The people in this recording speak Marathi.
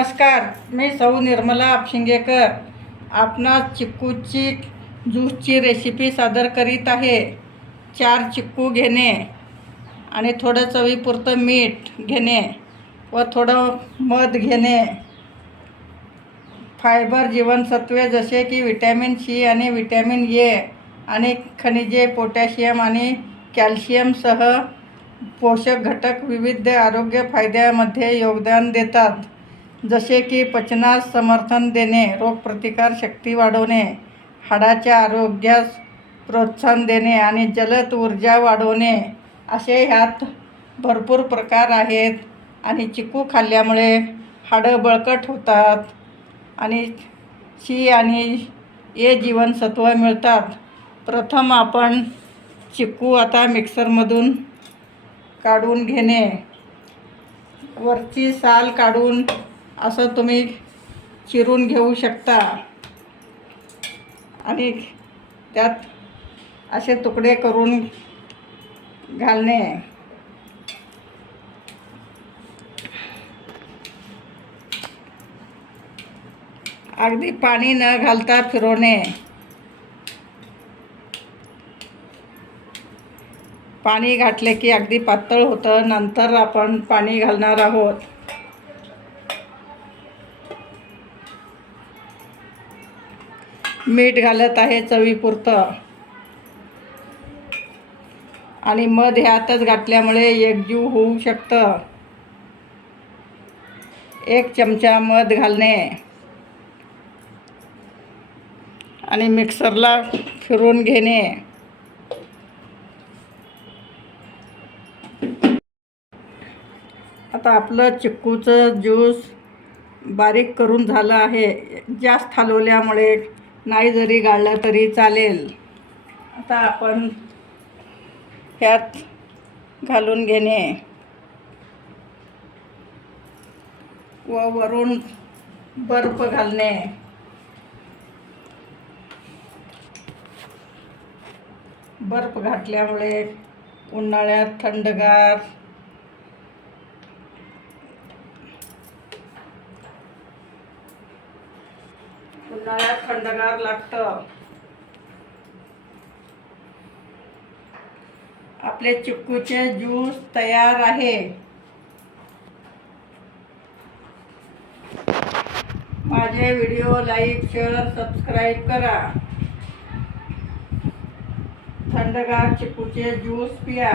नमस्कार मी सौ निर्मला आपशिंगेकर. आपणास चिक्कूची ज्यूसची रेसिपी सादर करीत आहे. चार चिक्कू घेणे आणि थोडं चवीपुरतं मीठ घेणे व थोडं मध घेणे. फायबर जीवनसत्वे जसे की विटॅमिन सी आणि विटॅमिन ए आणि खनिजे पोटॅशियम आणि कॅल्शियमसह पोषक घटक विविध आरोग्य फायद्यामध्ये योगदान देतात. जसे की पचनास समर्थन देणे रोगप्रतिकार शक्ती वाढवणे हाडाच्या आरोग्यास प्रोत्साहन देणे आणि जलद ऊर्जा वाढवणे असे ह्यात भरपूर प्रकार आहेत. आणि चिकू खाल्ल्यामुळे हाडं बळकट होतात. आणि सी आणि ए जीवनसत्व मिळतात. प्रथम आपण चिकू आता मिक्सरमधून काढून घेणे. वरची साल काढून असं तुम्ही चिरून घेऊ शकता. आणि त्यात असे तुकडे करून घालणे. अगदी पाणी न घालता फिरवणे. पाणी घातले की अगदी पातळ होतं नंतर आपण पाणी घालणार आहोत. मीठ घालत आहे चवीपुरतं. आणि मध ह्यातच घातल्यामुळे एकजीव होऊ शकतं. एक चमचा मध घालणे. आणि मिक्सरला फिरून घेणे. आता आपलं चिक्कूचं ज्यूस बारीक करून झालं आहे. जास्त हलवल्यामुळे नाही जरी गाळलं तरी चालेल. आता आपण ह्यात घालून घेणे. व वरून बर्फ घालणे. बर्फ घातल्यामुळे उन्हाळ्यात थंडगार उन्हाळ्यात थंडगार लागतं. आपले चिक्कूचे ज्यूस तयार आहे. माझे व्हिडिओ लाईक शेअर सबस्क्राईब करा. थंडगार चिक्कूचे ज्यूस पिया.